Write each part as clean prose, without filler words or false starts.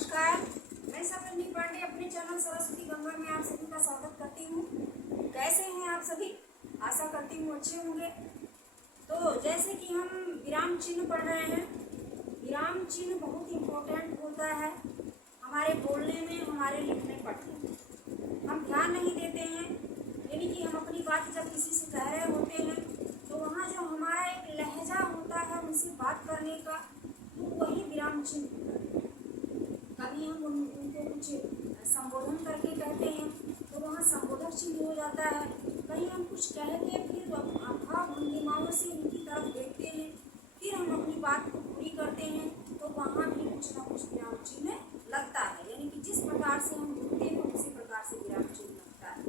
नमस्कार, मैं सपनी पांडे अपने चैनल सरस्वती गंगा में आप सभी का स्वागत करती हूँ। कैसे हैं आप सभी? आशा करती हूँ अच्छे होंगे। तो जैसे कि हम विराम चिन्ह पढ़ रहे हैं, विराम चिन्ह बहुत इम्पोर्टेंट होता है हमारे बोलने में, हमारे लिखने पढ़ने में। हम ध्यान नहीं देते हैं, यानी कि हम अपनी बात जब किसी से कह रहे होते हैं तो वहाँ जो हमारा एक लहजा होता है उनसे बात करने का, तो वही विराम चिन्ह होता है। कभी हम उनको कुछ संबोधन करके कहते हैं तो वहाँ संबोधक चिन्ह हो जाता है। कहीं हम कुछ कह के फिर भाव भंगिमाओं से उनकी तरफ देखते हैं, फिर हम अपनी बात को पूरी करते हैं तो वहाँ भी कुछ ना कुछ विराम चिन्ह लगता है। यानी कि जिस प्रकार से हम बोलते हैं उसी प्रकार से विराम चिन्ह लगता है।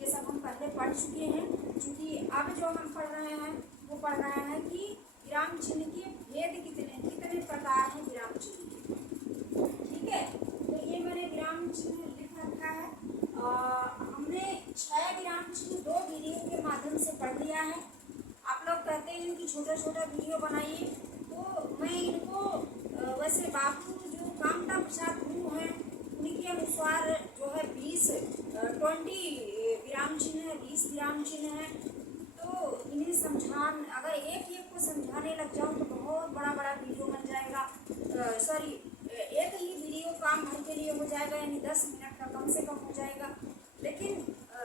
ये सब हम पहले पढ़ चुके हैं। क्योंकि अब जो हम पढ़ रहे हैं वो पढ़ रहे हैं कि विराम चिन्ह के भेद कितने प्रकार हैं विराम चिन्ह के। ठीक है, तो ये मैंने विराम चिन्ह लिख रखा है। हमने 6 विराम चिन्ह 2 वीडियो के माध्यम से पढ़ लिया है। आप लोग कहते हैं कि छोटा छोटा वीडियो बनाइए, तो मैं इनको वैसे बाबू जो कामता प्रसाद गुरु हैं उनके अनुसार जो है 20 विराम चिन्ह है, 20 विराम चिन्ह है। तो इन्हें अगर एक को समझाने लग जाऊँ तो बहुत बड़ा वीडियो बन जाएगा। सॉरी, एक ही वीडियो काम भर के लिए हो जाएगा, यानी 10 मिनट का कम से कम हो जाएगा। लेकिन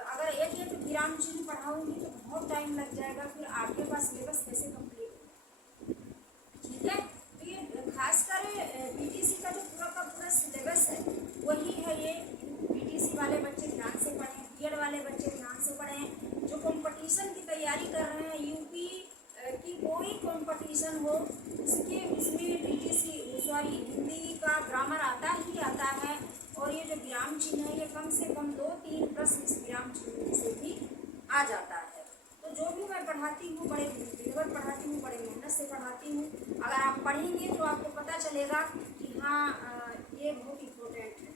अगर एक विराम चिन्ह पढ़ाऊंगी तो बहुत टाइम लग जाएगा, फिर आपके पास सिलेबस कैसे कंप्लीट होगा। ठीक है, फिर खासकर बीटीसी का जो पूरा सिलेबस है वही है ये। बीटीसी वाले बच्चे ध्यान से पढ़ें, बीएड वाले बच्चे ध्यान से पढ़ें। जो कंपटीशन की तैयारी कर रहे हैं, यूपी की कोई कंपटीशन हो उसमें बीटीसी सॉरी हिंदी का ग्रामर आता है। और ये जो विराम चिन्ह है ये कम से कम 2-3 प्रश्न इस विराम चिन्ह से भी आ जाता है। तो जो भी मैं पढ़ाती हूँ बड़े दिलवर पढ़ाती हूँ, बड़े मेहनत से पढ़ाती हूँ। अगर आप पढ़ेंगे तो आपको पता चलेगा कि हाँ ये बहुत इम्पोर्टेंट है।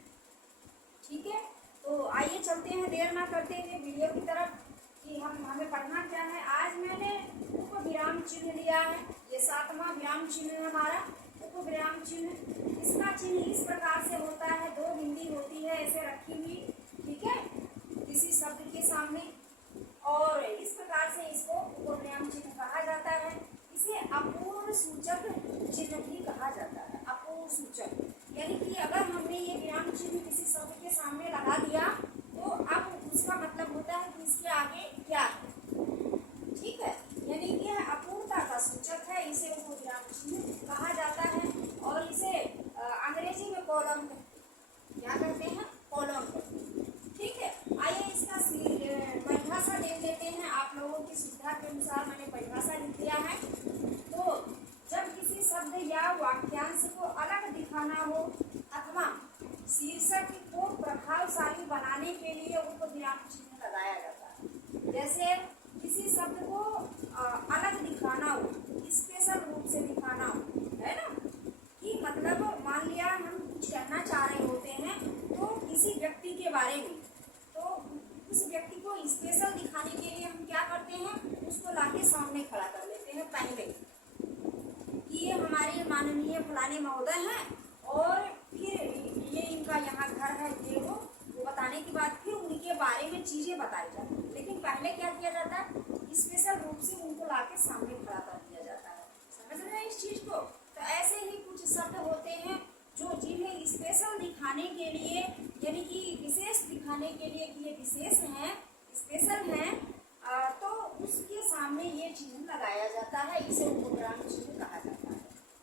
ठीक है, तो आइए चलते हैं देर ना करते हुए वीडियो की तरफ कि हमें पढ़ना क्या है। आज मैंने उप विराम चिन्ह लिया है, ये 7वां विराम चिन्ह है हमारा उप विराम चिन्ह। इसका चिन्ह इस प्रकार से होता है, 2 बिंदी होती है ऐसे रखी हुई, ठीक है, किसी शब्द के सामने, और इस प्रकार से इसको उप विराम चिन्ह कहा जाता है। इसे अपूर्ण सूचक चिन्ह भी कहा जाता है। अपूर्ण सूचक यानी कि अगर हमने ये विराम चिन्ह किसी शब्द के सामने लगा दिया तो अब उसका मतलब होता है कि इसके आगे क्या है। ठीक है, यानी कि यह अपूर्णता का सूचक है, इसे उप विराम चिन्ह कहा जाता है। और इसे अंग्रेजी में कॉलम क्या कहते हैं, कॉलम। ठीक है, आइए इसका परिभाषा देख लेते हैं। आप लोगों की सुविधा के अनुसार मैंने परिभाषा लिख दिया है। तो जब किसी शब्द या वाक्यांश को अलग दिखाना हो अथवा शीर्षक को प्रभावशाली बनाने के लिए उप विराम चिन्ह लगाया जाता है। जैसे किसी शब्द को अलग दिखाना हो, स्पेशल रूप से दिखाना हो, है ना, कि मतलब मान लिया हम कुछ कहना चाह रहे होते हैं तो किसी व्यक्ति के बारे में, तो उस व्यक्ति को स्पेशल दिखाने के लिए हम क्या करते हैं, उसको लाके सामने खड़ा कर लेते हैं पहले कि ये हमारे माननीय फलाने महोदय हैं, और फिर ये इनका यहाँ घर है, ये वो बताने के बाद फिर उनके बारे में चीज़ें बताई जाती हैं। लेकिन पहले क्या किया जाता है, स्पेशल रूप से उनको लाके सामने खड़ा कर दिया जाता है। समझ रहे हैं इस चीज़ को? तो ऐसे ही कुछ शब्द होते हैं जो जिन्हें स्पेशल दिखाने के लिए, यानी कि विशेष दिखाने के लिए कि ये विशेष हैं, स्पेशल हैं, तो उसके सामने ये चिन्ह लगाया जाता है। इसे उप विराम चिन्ह कहा जाता है।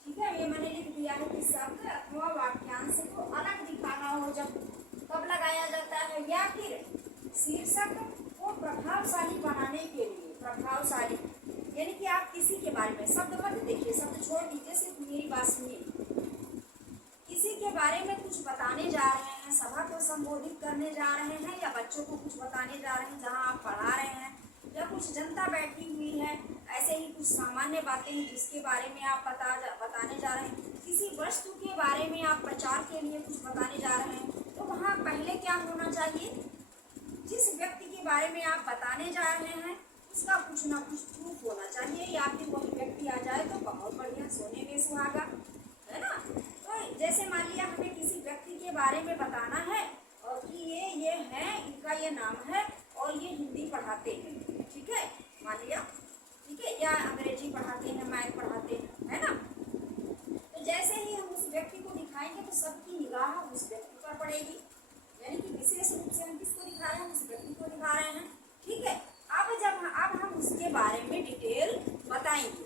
ठीक है, ये मैंने लिख दिया है कि शब्द अथवा वाक्यांश को अलग दिखाना हो जब कब लगाया जाता है, या फिर शीर्षक को प्रभावशाली बनाने के लिए। प्रभावशाली यानी कि आप किसी के बारे में, शब्द मत देखिए, शब्द छोड़ दीजिए, सिर्फ मेरी बात सुनिए। किसी के बारे में कुछ बताने जा रहे हैं, सभा को संबोधित करने जा रहे हैं, या बच्चों को कुछ बताने जा रहे हैं जहां आप पढ़ा रहे हैं, या कुछ जनता बैठी हुई है, ऐसे ही कुछ सामान्य बातें हैं जिसके बारे में आप बताने जा रहे हैं। किसी वस्तु के बारे में आप प्रचार के लिए कुछ बताने जा रहे हैं, तो वहाँ पहले क्या होना चाहिए, जिस व्यक्ति के बारे में आप बताने जा रहे हैं उसका कुछ ना कुछ प्रूफ होना चाहिए, या फिर वही व्यक्ति आ जाए तो बहुत बढ़िया, सोने में सुहागा, है ना। तो जैसे मान लिया हमें किसी व्यक्ति बारे में बताना है और कि ये है, इनका ये नाम है और ये हिंदी पढ़ाते हैं, ठीक है, मान लिया, ठीक है, या अंग्रेजी पढ़ाते हैं, मैथ पढ़ाते हैं, है ना। तो जैसे ही हम उस व्यक्ति को दिखाएंगे तो सबकी निगाह उस व्यक्ति पर पड़ेगी, यानी कि विशेष रूप से हम किसको दिखा रहे हैं, उस व्यक्ति को दिखा रहे हैं, ठीक है। अब हम उसके बारे में डिटेल बताएंगे,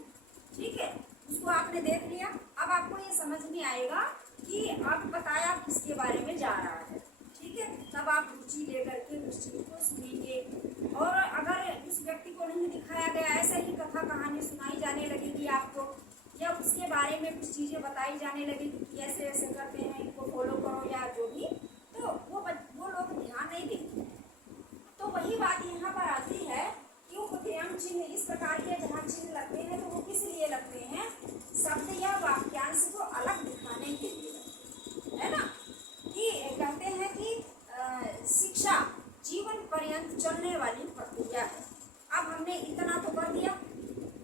ठीक है। उसको आपने देख लिया, अब आपको ये समझ में आएगा कि आप बताया किसके बारे में जा रहा है, ठीक है। तब आप रुचि लेकर के उस चीज को सुनेंगे। और अगर उस व्यक्ति को नहीं दिखाया गया, ऐसा ही कथा कहानी सुनाई जाने लगेगी आपको, या उसके बारे में कुछ चीजें बताई जाने लगेगी कि ऐसे ऐसे करते हैं, इनको फॉलो करो या जो भी, तो वो लोग ध्यान नहीं देंगे। तो वही बात यहाँ पर आती है कि वो विराम चिन्ह इस प्रकार के जहाँ चिन्ह लगते हैं तो वो किस लिए लगते हैं, शब्द या वाक्यांश को अलग दिखाने के लिए, है ना। कि कहते हैं कि शिक्षा जीवन पर्यंत चलने वाली प्रक्रिया है। अब हमने इतना तो कर दिया,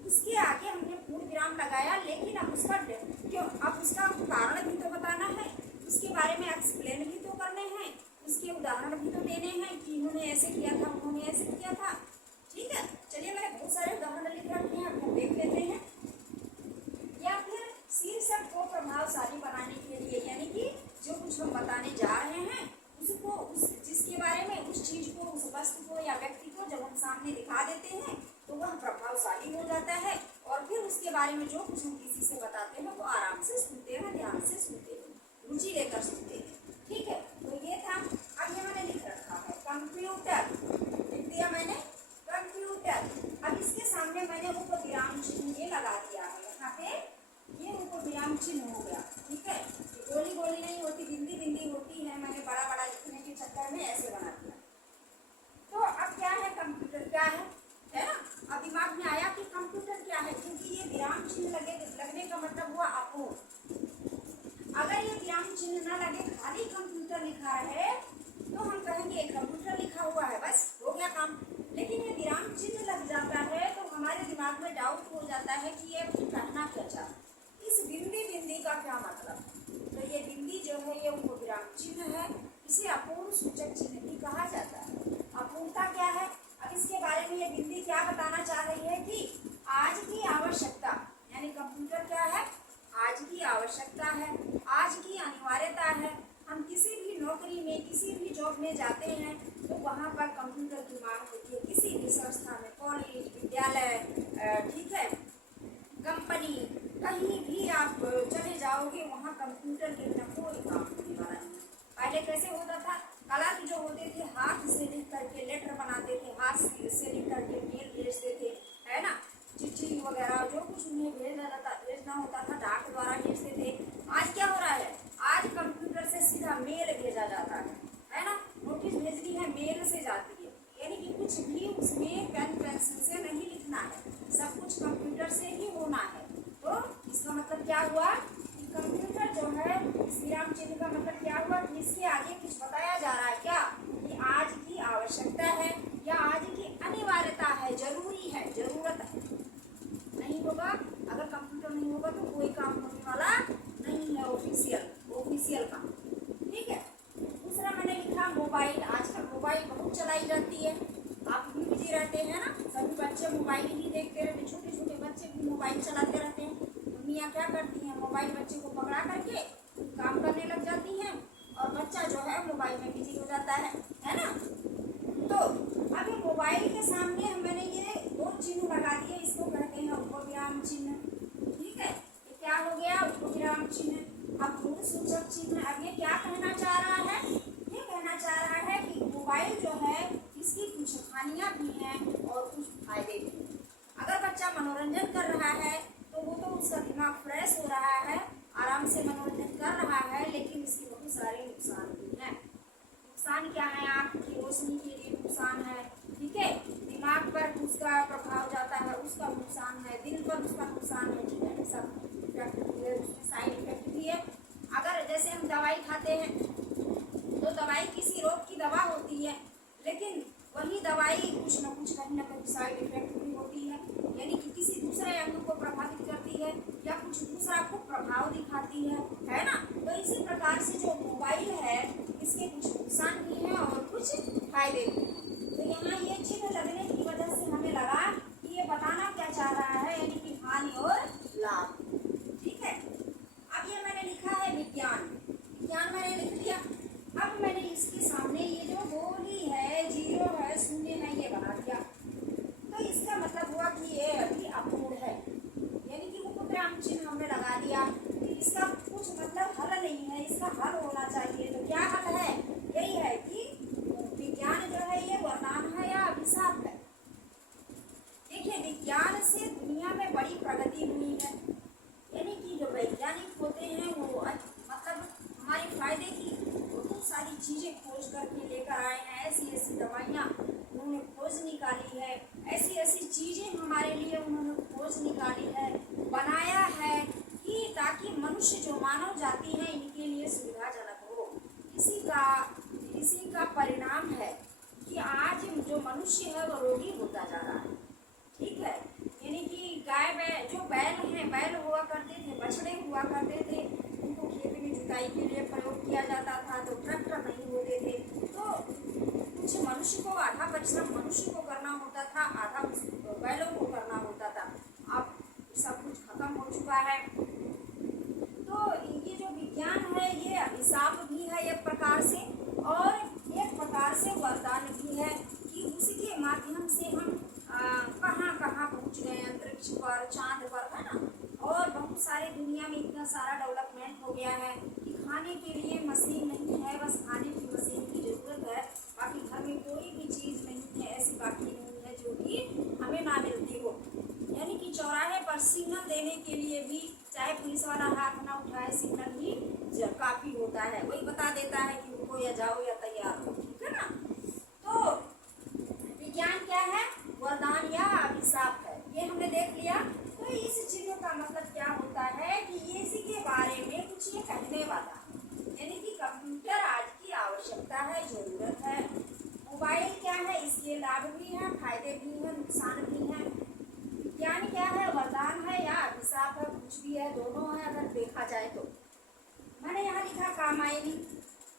उसके आगे हमने पूर्ण विराम लगाया, लेकिन अब उसका क्यों, अब उसका कारण भी तो बताना है, उसके बारे में एक्सप्लेन भी तो करने हैं, उसके उदाहरण भी तो देने हैं कि इन्होंने ऐसे किया था, उन्होंने ऐसे किया था, ठीक है। चलिए, मैंने बहुत सारे उदाहरण लिख रखे हैं, आप देख लेते हैं। या फिर शीर्षक को प्रभावशाली बनाने के लिए, यानी कि जो कुछ हम बताने जा रहे हैं उसको, जिसके बारे में, उस चीज को, उस वस्तु को या व्यक्ति को जब हम सामने दिखा देते हैं तो वह प्रभावशाली हो जाता है। और फिर उसके बारे में जो कुछ हम किसी से बताते हैं वो आराम से सुनते हैं, ध्यान से सुनते हैं, रुचि लेकर सुनते हैं, ठीक है। तो ये था। अब ये मैंने लिख रखा है कंप्यूटर, लिख दिया मैंने कंप्यूटर। अब इसके सामने मैंने ऊपर विराम चिन्ह ये लगा दिया है, यहाँ पे ये ऊपर विराम चिन्ह हो गया, ठीक है। गोली गोली नहीं होती, बिंदी बिंदी होती है, मैंने बड़ा बड़ा लिखने के चक्कर में ऐसे बना दिया। तो अब क्या है, कंप्यूटर क्या है ना। अब दिमाग में आया कि कंप्यूटर क्या है, क्योंकि ये विराम चिन्ह लगने का मतलब हुआ अपूर्ण। अगर ये विराम चिन्ह ना लगे, खाली कंप्यूटर लिखा है तो हम कहेंगे कंप्यूटर लिखा हुआ है, बस हो गया काम। लेकिन ये विराम चिन्ह लग जाता है तो हमारे दिमाग में डाउट हो जाता है कि ये कहना क्या चाहता है, इस बिंदी बिंदी का क्या मतलब। तो ये बिंदी जो है ये वो विराम चिन्ह है, इसे अपूर्ण सूचक चिन्ह भी कहा जाता है। अपूर्णता क्या है, अब इसके बारे में ये बिंदी क्या बताना चाह रही है कि आज की आवश्यकता, यानी कंप्यूटर क्या है, आज की आवश्यकता है, आज की अनिवार्यता है। हम किसी भी नौकरी में, किसी भी जॉब में जाते हैं तो वहाँ पर कंप्यूटर की मांग होती है। किसी भी संस्था में, कॉलेज, विद्यालय, ठीक है, कंपनी, कहीं भी आप चले जाओगे वहाँ कंप्यूटर के बिना कोई काम होने वाला नहीं। पहले कैसे होता था, कलर जो होते थे हाथ से लिख करके लेटर बनाते थे, हाथ से लिख करके मेल भेजते थे, है ना, चिट्ठी वगैरह जो कुछ उन्हें भेजना होता था डाक द्वारा भेजते थे। आज क्या हो रहा है, आज कंप्यूटर से सीधा मेल भेजा जाता है ना। नोटिस भेजनी है मेल से जाती है, यानी कि कुछ भी उसमें पेन पेंसिल से नहीं लिखना है, सब कुछ कंप्यूटर से ही होना है। तो इसका मतलब क्या हुआ कि कंप्यूटर जो है, इस विराम चिन्ह का मतलब क्या हुआ कि इसके आगे कुछ बताया जा रहा है क्या, कि आज की आवश्यकता है या आज की अनिवार्यता है, जरूरी है, जरूरत है। नहीं होगा, अगर कंप्यूटर नहीं होगा तो कोई काम होने वाला नहीं है, ऑफिशियल काम, ठीक है। दूसरा मैंने लिखा मोबाइल। आजकल मोबाइल बहुत चलाई जाती है, आप भी बिजी रहते हैं ना, सभी बच्चे मोबाइल ही देखते रहते, छोटे छोटे बच्चे भी मोबाइल चलाते रहते हैं। तो मियाँ क्या करती हैं, मोबाइल बच्चे को पकड़ा करके काम करने लग जाती हैं और बच्चा जो है मोबाइल में बिजी हो जाता है ना। तो अब ये मोबाइल के सामने मैंने ये दो चिन्ह लगा दिए, इसको कहते हैं उपविराम चिन्ह, ठीक है। ये क्या हो गया, उपविराम चिन्ह। अब पूर्ण सूचक चिन्ह, अब ये क्या कहना चाह रहा है, ये कहना चाह रहा है कि मोबाइल जो है इसकी कुछ हानियां भी हैं और कुछ फायदे भी हैं। अगर बच्चा मनोरंजन कर रहा है तो वो तो उसका दिमाग फ्रेश हो रहा है, आराम से मनोरंजन कर रहा है, लेकिन इसके बहुत सारे नुकसान भी हैं। नुकसान क्या है, आँख की रोशनी के लिए नुकसान है, ठीक है, दिमाग पर उसका प्रभाव जाता है, उसका नुकसान है, दिल पर उसका नुकसान है, ठीक है, सब इफेक्ट भी है, उसमें साइड इफेक्ट भी है। अगर जैसे हम दवाई खाते हैं तो दवाई किसी रोग की दवा होती है, लेकिन वही दवाई कुछ न कुछ कहीं ना कहीं साइड इफेक्ट भी होती है, यानी कि किसी दूसरे अंग को प्रभावित करती है या कुछ दूसरा को प्रभाव दिखाती है ना। तो इसी प्रकार से जो मोबाइल है फायदे भी हैं। तो यहाँ ये चिन्ह लगने की वजह से हमें लगा कि ये बताना क्या चाह रहा है, यानी कि हानि और लाभ। ठीक है, अब ये मैंने लिखा है विज्ञान, विज्ञान मैंने लिख लिया। अब मैंने इसके सामने ये जो गोली है, जीरो है, शून्य है, ये बना दिया। तो इसका मतलब हुआ कि ये अभी अपूर्ण है, यानी कि उपविराम चिन्ह हमने लगा दिया। इसका कुछ मतलब हल नहीं है, इसका हल होना चाहिए। तो क्या हल है? यही है कि विज्ञान जो है ये वरदान है या अभिशाप है। देखिए, विज्ञान से दुनिया में बड़ी प्रगति हुई है, यानी कि जो वैज्ञानिक होते हैं वो मतलब हमारे फायदे की बहुत सारी चीजें खोज करके लेकर आए हैं। ऐसी ऐसी दवाइयाँ उन्होंने खोज निकाली है, ऐसी ऐसी चीजें हमारे लिए उन्होंने खोज निकाली है, बनाया है कि ताकि मनुष्य जो मानव जाति है इनके लिए सुविधाजनक हो। इसी का परिणाम है कि आज जो मनुष्य है वो रोगी होता जा रहा है। ठीक है, यानी कि गाय बैल, जो बैल हैं, बैल हुआ करते थे, बछड़े हुआ करते थे, उनको खेत में जुताई के लिए प्रयोग किया जाता था, तो ट्रैक्टर नहीं होते थे, तो कुछ मनुष्य को आधा परिश्रम मनुष्य को करना होता था, आधा बैलों को करना होता था। अब सब कुछ खत्म हो चुका है। तो ये जो विज्ञान है ये अभिशाप भी है एक प्रकार से, और एक प्रकार से वरदान भी है कि उसके माध्यम से हम कहाँ कहाँ पहुँच गए, अंतरिक्ष पर, चांद पर, है ना। और बहुत सारे दुनिया में इतना सारा डेवलपमेंट हो गया है कि खाने के लिए मशीन नहीं है, बस खाने की मशीन की जरूरत है। बाकी घर में कोई भी चीज़ नहीं है ऐसी बाकी नहीं है जो कि हमें ना मिलती हो। यानी कि चौराहे पर सिग्नल देने के लिए भी चाहे पुलिस वाला हाथ ना उठाए, सिग्नल ही काफ़ी होता है, वही बता देता है कि रुको या जाओ या तैयार हो। ठीक है ना। तो विज्ञान क्या है? वरदान या अभिशाप है, ये हमने देख लिया। तो इस चिन्ह का मतलब क्या होता है कि इसी के बारे में कुछ ये कहने वाला, यानी कि कंप्यूटर आज की आवश्यकता है, जरूरत है। मोबाइल क्या है? इसके लाभ भी हैं, फायदे भी हैं, नुकसान भी हैं। विज्ञान क्या है? वरदान है या अभिशाप है? कुछ भी है, दोनों है अगर देखा जाए तो। मैंने यहाँ लिखा कामायनी।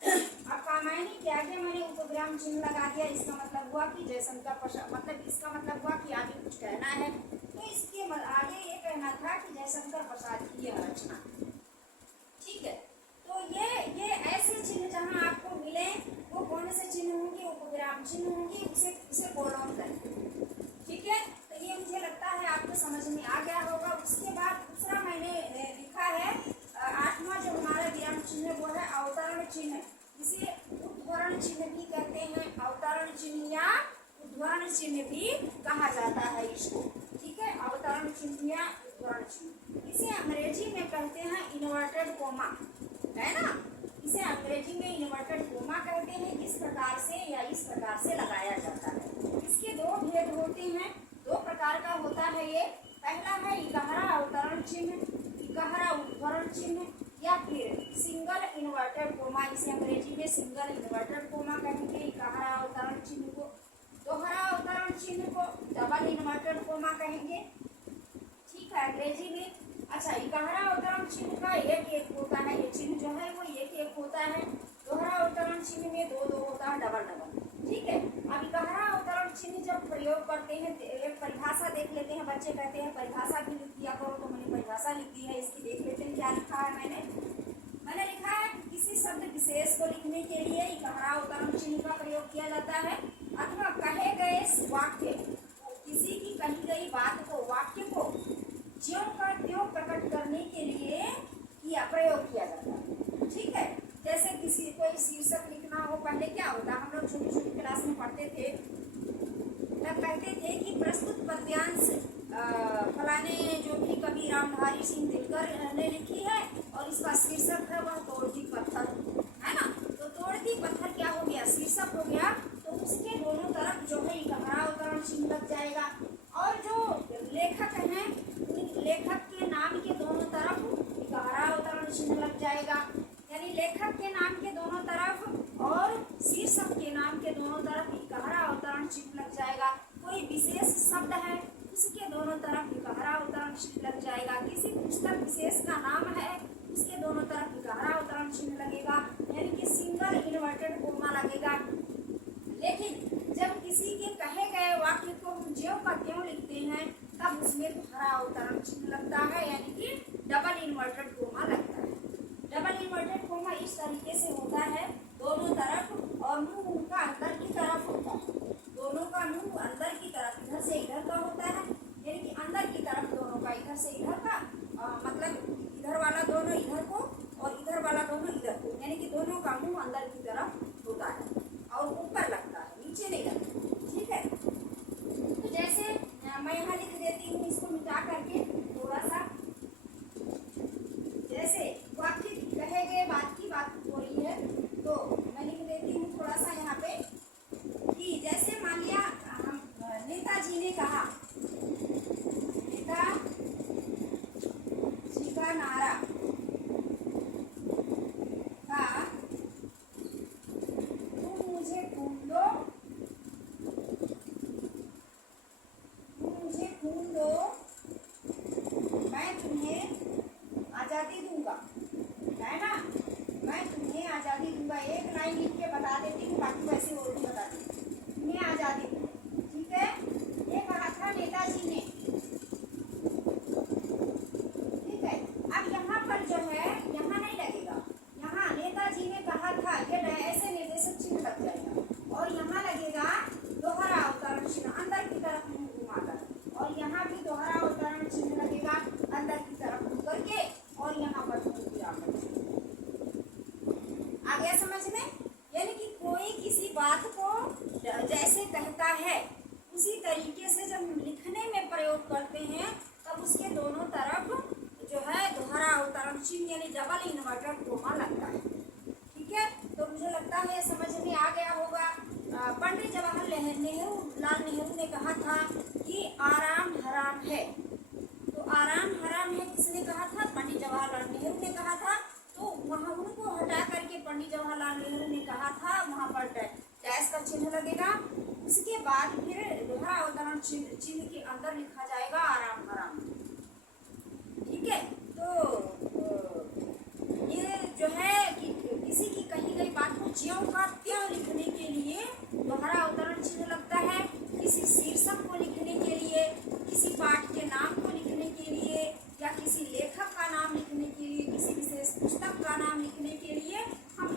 अब कामायनी के आगे मैंने उपविराम चिन्ह लगा दिया। इसका मतलब हुआ कि जयशंकर प्रसाद, मतलब इसका मतलब हुआ कि आगे कुछ कहना है, तो इसके आगे ये कहना था कि जयशंकर प्रसाद की यह रचना। ठीक है, तो ये ऐसे चिन्ह जहाँ आपको मिले वो कौन से चिन्ह होंगे? उपविराम चिन्ह होंगे, उसे कोलॉन करें। ठीक है, तो ये मुझे लगता है आपको समझ में आ गया होगा। उसके बाद दूसरा मैंने लिखा है 8वां जो हमारा विराम चिन्ह वो है अवतरण चिन्ह, जिसे उद्धरण चिन्ह भी कहते हैं। अवतरण चिन्ह या उद्धरण चिन्ह भी कहा जाता है इसको। ठीक है, अवतरण चिन्ह या उद्धरण चिन्ह। इसे अंग्रेजी में कहते हैं इन्वर्टेड कोमा, है ना। इसे अंग्रेजी में इन्वर्टेड कोमा कहते हैं। इस प्रकार से या इस प्रकार से लगाया जाता है। इसके दो भेद होते हैं, दो प्रकार का होता है ये। पहला है इकहरा अवतरण चिन्ह, इकहरा उद्धरण चिन्ह, या फिर सिंगल इन्वर्टेड कोमा। इसे अंग्रेजी में सिंगल इन्वर्टेड कोमा कहेंगे इकहरा अवतरण चिन्ह को। दोहरा अवतरण चिन्ह को डबल इन्वर्टेड कोमा कहेंगे। ठीक है, अंग्रेजी में। अच्छा, इकहरा अवतरण चिन्ह का एक एक होता है, ये चिन्ह जो है वो एक एक होता है। दोहरा अवतरण चिन्ह में दो दो होता है, डबल डबल। ठीक है, अब इकहरा अवतरण चिन्ह जब प्रयोग करते हैं, एक परिभाषा देख लेते हैं। बच्चे कहते हैं परिभाषा भी लिख दिया करो, तो मैंने परिभाषा लिख दी है, इसकी देख लेते हैं क्या लिखा है। मैंने लिखा है कि किसी शब्द विशेष को लिखने के लिए इकहरा अवतरण चिन्ह का प्रयोग किया जाता है, अथवा कहे गए वाक्य, किसी की कही गई बात को, वाक्य को ज्यों का त्यों प्रकट करने के लिए प्रयोग किया जाता है। ठीक है, जैसे किसी कोई शीर्षक लिखना हो, पहले क्या होता, हम लोग छोटी छोटी क्लास में पढ़ते थे, तब कहते थे कि प्रस्तुत पद्यांश फलाने जो भी कवि रामधारी सिंह दिनकर ने लिखी है और इसका शीर्षक है वह तोड़ती पत्थर, है ना। तो तोड़ती पत्थर क्या हो गया? शीर्षक हो गया। तो उसके दोनों तरफ जो है इकहरा अवतरण चिन्ह लग जाएगा, और जो लेखक हैं लेखक के नाम के दोनों तरफ इकहरा अवतरण चिन्ह लग जाएगा। यानी लेखक के नाम के दोनों तरफ और शीर्षक के नाम के दोनों तरफ इकहरा अवतरण चिन्ह लग जाएगा। कोई विशेष शब्द है उसके दोनों तरफ इकहरा अवतरण चिन्ह लग जाएगा। किसी पुस्तक विशेष का नाम है उसके दोनों तरफ इकहरा अवतरण चिन्ह लगेगा, यानी कि सिंगल इन्वर्टेड कोमा लगेगा। लेकिन किसी के कहे गए वाक्य को हम ज्यों का त्यों लिखते हैं तब उसमें दोहरा अवतरण चिन्ह लगता है, यानी कि डबल इन्वर्टेड कोमा लगता है। डबल इन्वर्टेड कोमा इस तरीके से होता है, दोनों तरफ और मुंह उनका अंदर की तरफ होता है। दोनों का मुंह अंदर की तरफ, इधर से इधर का होता है, यानी कि अंदर की तरफ दोनों का, इधर से इधर का मतलब इधर वाला दोनों इधर को और इधर वाला दोनों इधर को, यानी कि दोनों का मुंह अंदर की तरफ होता है और ऊपर लगता है, नीचे नहीं लगता। ठीक है, तो जैसे मैं यहाँ लिख देती हूँ, इसको मिटा करके थोड़ा सा, जैसे वाक्य कहे गए बात की बात हो रही है तो मैं लिख देती हूँ थोड़ा सा यहाँ पे कि जैसे मान लिया हम नेताजी ने कहा, नेताजी का नारा था, तुम मुझे खून दो, तुम मुझे खून दो, मैं तुम्हें आज़ादी दूंगा, है ना, मैं तुम्हें आज़ादी दूंगा। एक लाइन लिख के बता देती हूँ, बाकी वैसे और भी बता देती हूँ, तुम्हें आज़ादी दूंगा। ठीक है, ये कहा था नेताजी ने। ठीक है, अब यहाँ पर जो है, यहाँ नहीं लगेगा, यहाँ नेताजी ने कहा था, ये ऐसे निर्देशक चिन्ह लग जाएगा और यहाँ लगेगा दोहरा अवतरण चिन्ह अंदर की तरफ मुंह घुमाकर, और यहाँ भी दोहरा अवतरण चिन्ह लगेगा अंदर की तरफ मुंह करके और यहाँ पर मुंह गिराकर। आ गया समझ में? यानी कि कोई किसी बात को जैसे कहता है उसी तरीके से जब हम लिखने में प्रयोग करते हैं तब उसके दोनों तरफ जो है दोहरा अवतरण चिन्ह यानी डबल इन्वर्टेड कोमा लगता है। ठीक है, तो मुझे लगता है समझ में आ गया होगा। पंडित जवाहरलाल नेहरू ने कहा था कि आराम हराम है, तो आराम हराम है किसने कहा था? पंडित जवाहरलाल नेहरू ने कहा था। तो वहाँ उनको हटा करके पंडित जवाहरलाल नेहरू ने कहा था, वहाँ पर डैश का चिन्ह लगेगा, उसके बाद फिर दोहरा अवतरण चिन्ह के अंदर लिखा जाएगा आराम हराम। ठीक है, तो ये जो है कि किसी की कही गई बात को ज्यों का त्यों लिखने के लिए दोहरा अवतरण चिन्ह लगता है, किसी शीर्षक को लिखने के लिए, किसी पाठ के नाम को लिखने के लिए, या किसी लेखक का नाम लिखने के लिए, किसी विशेष पुस्तक का नाम लिखने के लिए हम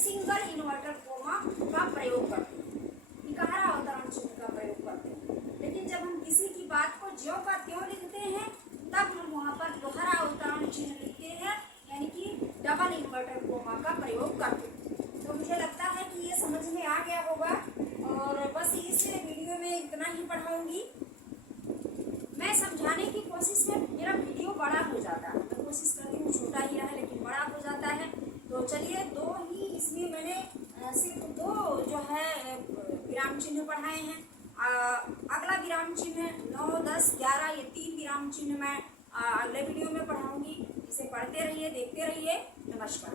सिंगल इन्वर्टेड कोमा का प्रयोग करते हैं, इकहरा अवतरण चिन्ह का प्रयोग करते हैं। लेकिन जब हम किसी की बात को ज्यों का त्यों लिखते हैं तब हम वहाँ पर दोहरा अवतरण चिन्ह लिखते हैं, यानी कि डबल इन्वर्टेड कोमा का प्रयोग करते हैं। तो मुझे लगता है कि ये समझ में आ गया होगा, और बस इस वीडियो में इतना ही पढ़ाऊँगी। मैं समझाने की कोशिश में मेरा वीडियो बड़ा हो जाता है, मैं कोशिश करती हूँ छोटा ही रहे लेकिन बड़ा हो जाता है। तो चलिए, दो ही इसमें मैंने सिर्फ दो जो है विराम चिन्ह पढ़ाए हैं। अगला विराम चिन्ह 9, 10, 11 ये 3 विराम चिन्ह मैं अगले वीडियो में पढ़ाऊँगी। इसे पढ़ते रहिए, देखते रहिए। नमस्कार।